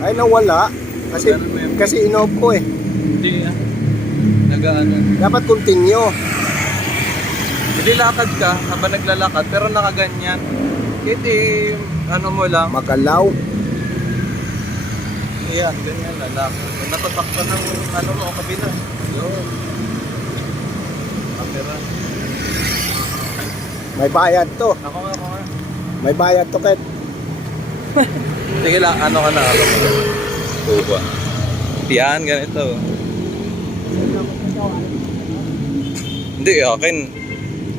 Ay, nawala. Kasi, Ganun mo yun. kasi inoff ko eh. Hindi nag-ano. Dapat continue. Hindi lakad ka habang naglalakad pero nakaganyan. Hindi, ano mo lang. Magalaw. Yan, ganyan na lakad. Natatakpan ng ano mo, kabila. Yun. Kapira. May bayad to. Ako nga. May bayad to, Ket. Sige lang, ano ka na ako. Kuha. Yan, ganito. Hindi, akin.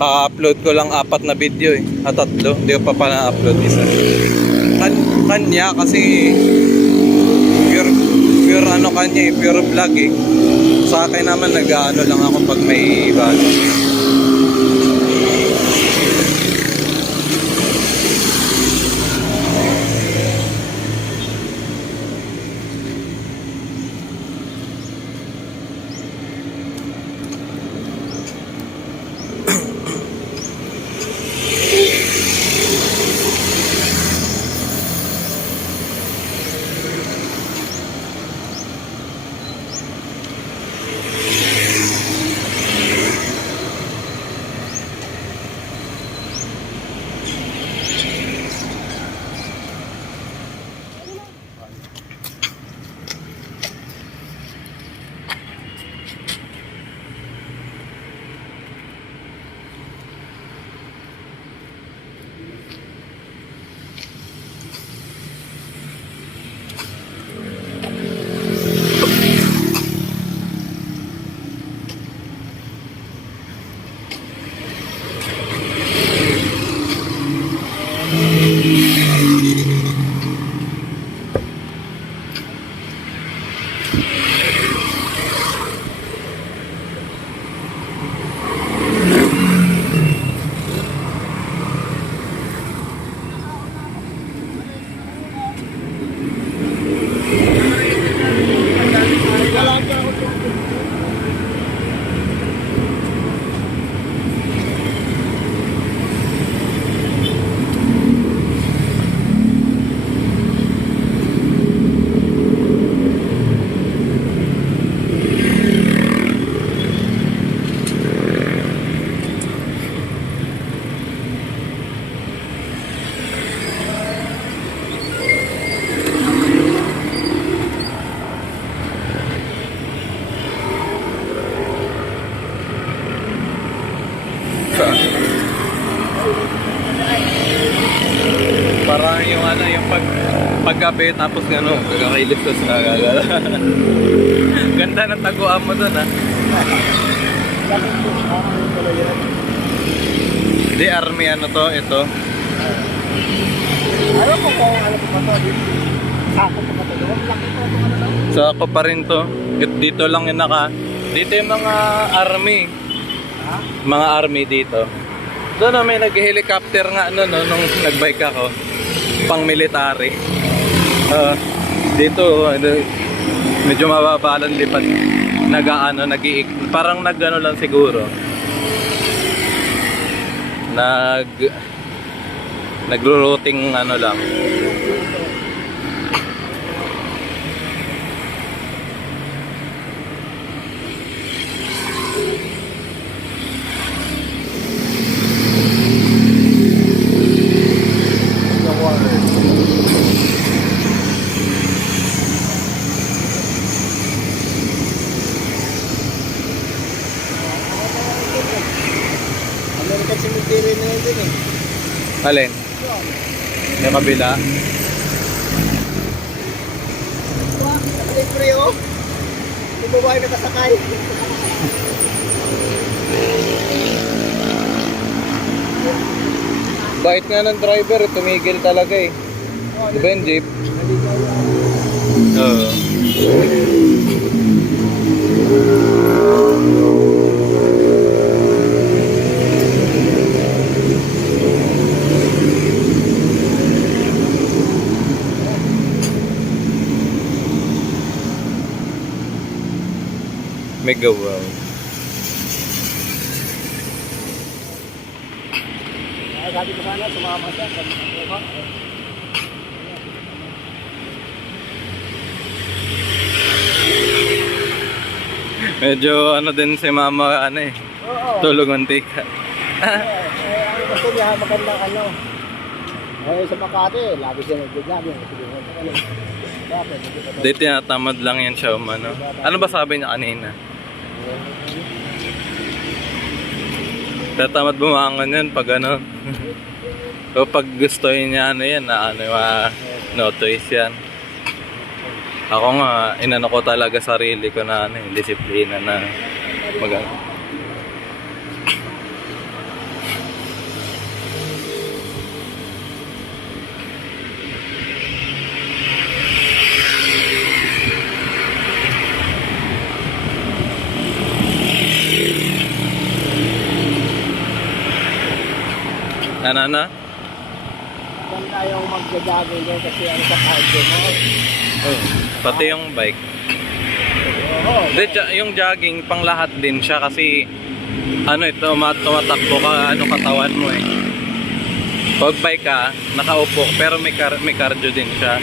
Ka-upload ko lang 4 na video eh. At 3. Hindi ko pa na-upload isa. Kanya kasi pure ano kanya eh, pure vlog eh. Sa akin naman nag-ano lang ako pag may bago. Parang yung ano, yung paggabi tapos ano, gagakilip ko sa gagala. Ganda ng taguan mo dun, ha? Hindi, army ano to, ito. Ayaw ko kung ano pa to. Sako pa to. Laki pa to. Sako pa rin to. Dito lang yung dito yung mga army. Mga army dito. Doon na may nag-helicopter nga no, nung nag-bike ako. Pang military. Dito medyo mababa lang lipad. Parang nag-ano lang siguro. Nagro-routing ano lang. American cemetery na yun din eh. Alin? Yung kabila. Libre oh. Yung babae nakasakay. Bait nga ng driver, tumigil talaga eh. Diba yung jeep? Oo. Mega wow. Sabi ko sana, sumama siya. Sabi ko, Medyo ano din si mama, ano eh. Oo. Tulog mantika. Ang gusto niya, magandang ano. Sa Makati, lagi siya nag-jogging. Bakit? Di tinatamad lang yan siya, ano. Ano ba sabi niya kanina? Tatamad bumangon yan pag ano. So pag gusto niya ano yan, na ano, no choice yan. Ako nga, inano ko talaga sarili ko na ano, disiplina na mag-ano. Na? Saan tayong mag-jogging doon kasi ano sa cardio mo? Pati yung bike. Oo. Hindi, yung jogging, pang lahat din siya kasi ano ito, tumatakbo ka, ano katawan mo eh. Pag bike ka, nakaupo, pero may cardio din siya.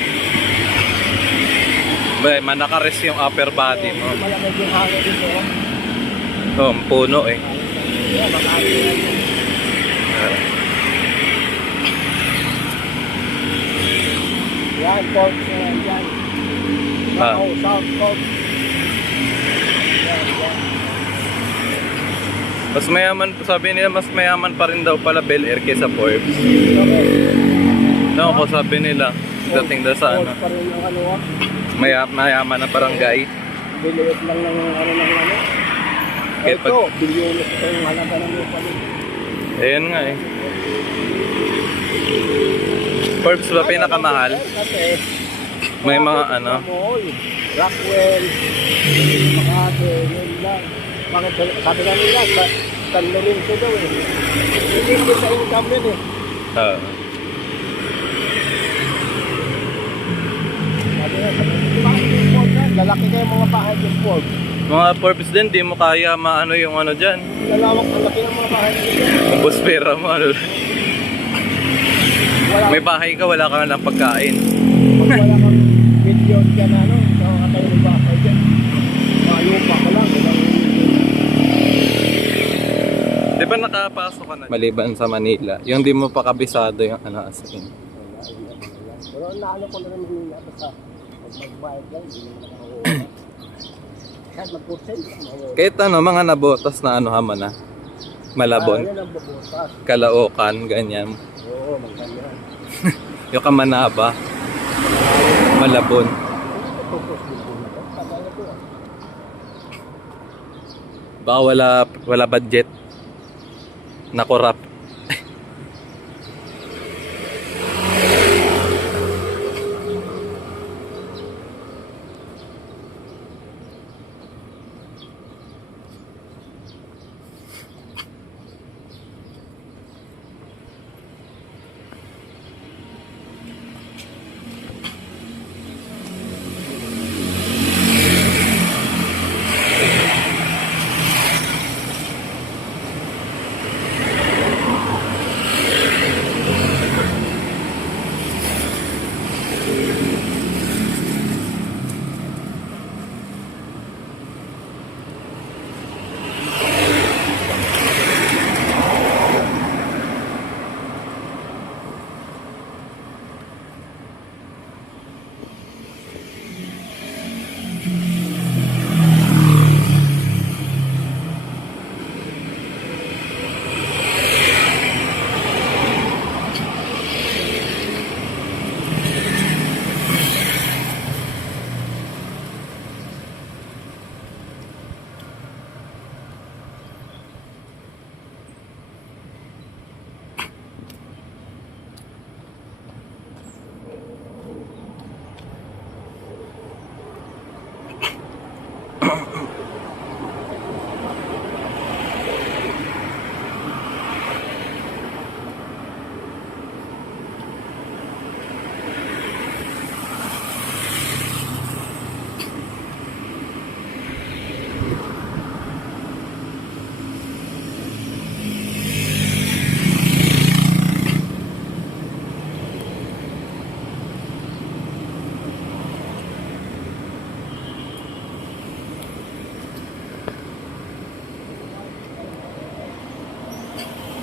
Naka-rest yung upper body mo. Malamig yung hangin dito. Oh, puno eh. Yeah, Makati yan. Yan, Port, yan. South Port. Yan. Mas mayaman, sabi nila mas mayaman pa rin daw pala Bel Air kaysa Forbes. No, ko sabi nila, dating daw sa ano, Port pa rin yung ano. mayaman na barangay. Biliit lang ng ano. Kaya Ito, bilyones ito yung halaga ng lupa nito. Ayun nga eh. Forbes ba pinakamahal? Kasi, May mga ano, Rockwell, Makati, yun lang. Bakit sabi nga nila, San Lorenzo daw eh. Hindi sa income yun eh. Sabi nga, bakit yung sport na? Lalaki kayo mga bahay yung sport. mga Forbes din, di mo kaya maano yung ano dyan. Lalawak, ang laki ng mga bahay nila. Ubus pera mo, ano. Wala, May bahay ka, wala ka lang pagkain. wala kang milyon ka na ano, sa mga tayo ng bahay dyan. Mga lupa ka lang. Di ba nakapasok ka na? Maliban sa Manila, yung di mo pa kabisado yung ano asin. Pero naano ko na naman yung sa magbayad lang, hindi naman nakakakuha. Kahit mag-percent, mawala. Kahit ano, mga nabotas na ano hama na. Malabon, Yan ang bubutas. Caloocan, ganyan. Oo, magkanya. Yung Kamanaba, Malabon. Focus din po na to. Tagal na to ah. Baka wala budget. Nakorap.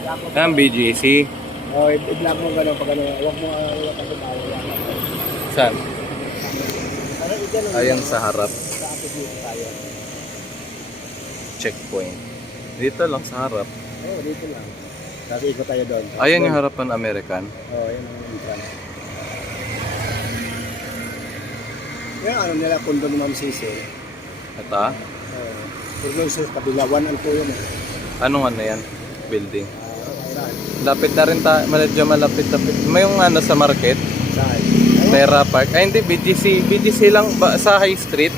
Ayan, BGC. Oh, i-vlog mo gano'n pag ano, huwag mo kasi tayo. Saan? Ano ito no? Ayan sa harap. Sa atin dito tayo. Checkpoint. Dito lang sa harap. Oh, dito lang. Tapos ikot tayo doon. Ayan yung harapan American. Oh, yan ang entrance. Yung ano nila, kondo ni Ma'am Cecil. Ito ah. Oh, pero yung sa kabila, 1 and 2 yun eh. Anong ano yan? Building. Saan? Lapit na rin medyo malapit-lapit. May yung ano sa market. Saan? Terra Park. Ay hindi, BGC. BGC lang ba, sa High Street.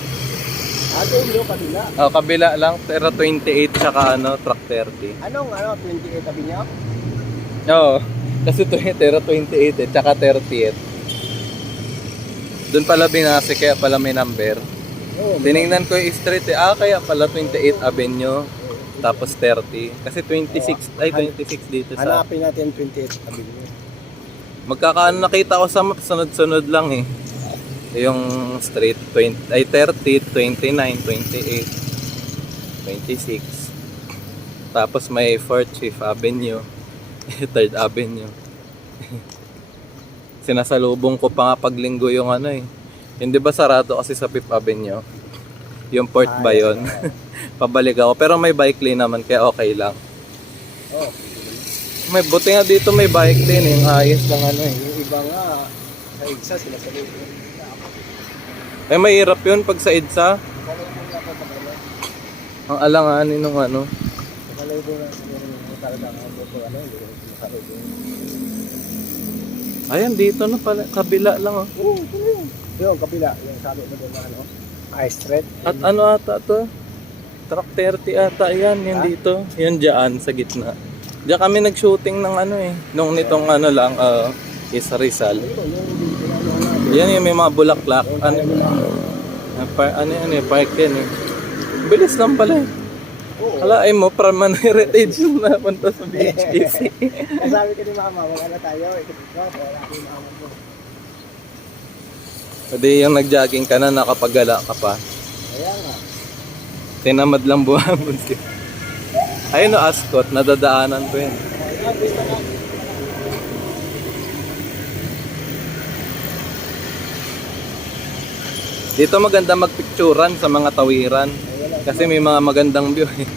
Doon yung kabila. Oh, kabila lang. Terra 28 tsaka ano, Truck 30. Anong 28 tabi niya? Oo. Kasi Terra 28 eh, tsaka 30. Doon pala binase, kaya pala may number. Oo. Tinignan ko yung street eh. Kaya pala 28 Avenue. Tapos 30. Kasi 26, ay 26 dito sa... Hanapin natin 28 tabi niya. Magkakaano nakita ko sa map, sunod-sunod lang eh. Yung street, 20, ay 30, 29, 28, 26. Tapos may 4th, 5th Avenue, 3rd Avenue. Sinasalubong ko pa nga paglinggo yung ano eh. Yung di ba sarado kasi sa 5th Avenue? Yung port ba yun? Pabalik ako. Pero may bike lane naman kaya okay lang. Oh. May buti nga dito may bike lane. Yung ayos lang ano eh. Yung iba nga, sa EDSA sila sa loob. Ay mahirap yun pag sa EDSA. Ang alanganin nung ano. Ayan dito na pala. Kabila lang oh. Oo, ito na yun. Yung kabila, yung sabi mo doon na ano, ice thread. At ano ata to? Truck 30 ata yan. Yan dito. Yan dyan sa gitna. Diyan kami nag-shooting ng ano eh. Nung nitong ano lang, is Rizal. Yan yung may mga bulaklak. Ano yan eh, park yan eh. Bilis lang pala eh. Alaay mo, Praman Heritage yung napunta sa BHTC. Sabi ko ni mama, wala na tayo. Wala ko yung mama mo. Pwede yung nag-jogging ka na, nakapagala ka pa. Kaya nga. Tinamad lang buhamon siya. Ayun o, Ascot, nadadaanan ko yun. Dito maganda magpicturan sa mga tawiran. Kasi may mga magandang view eh.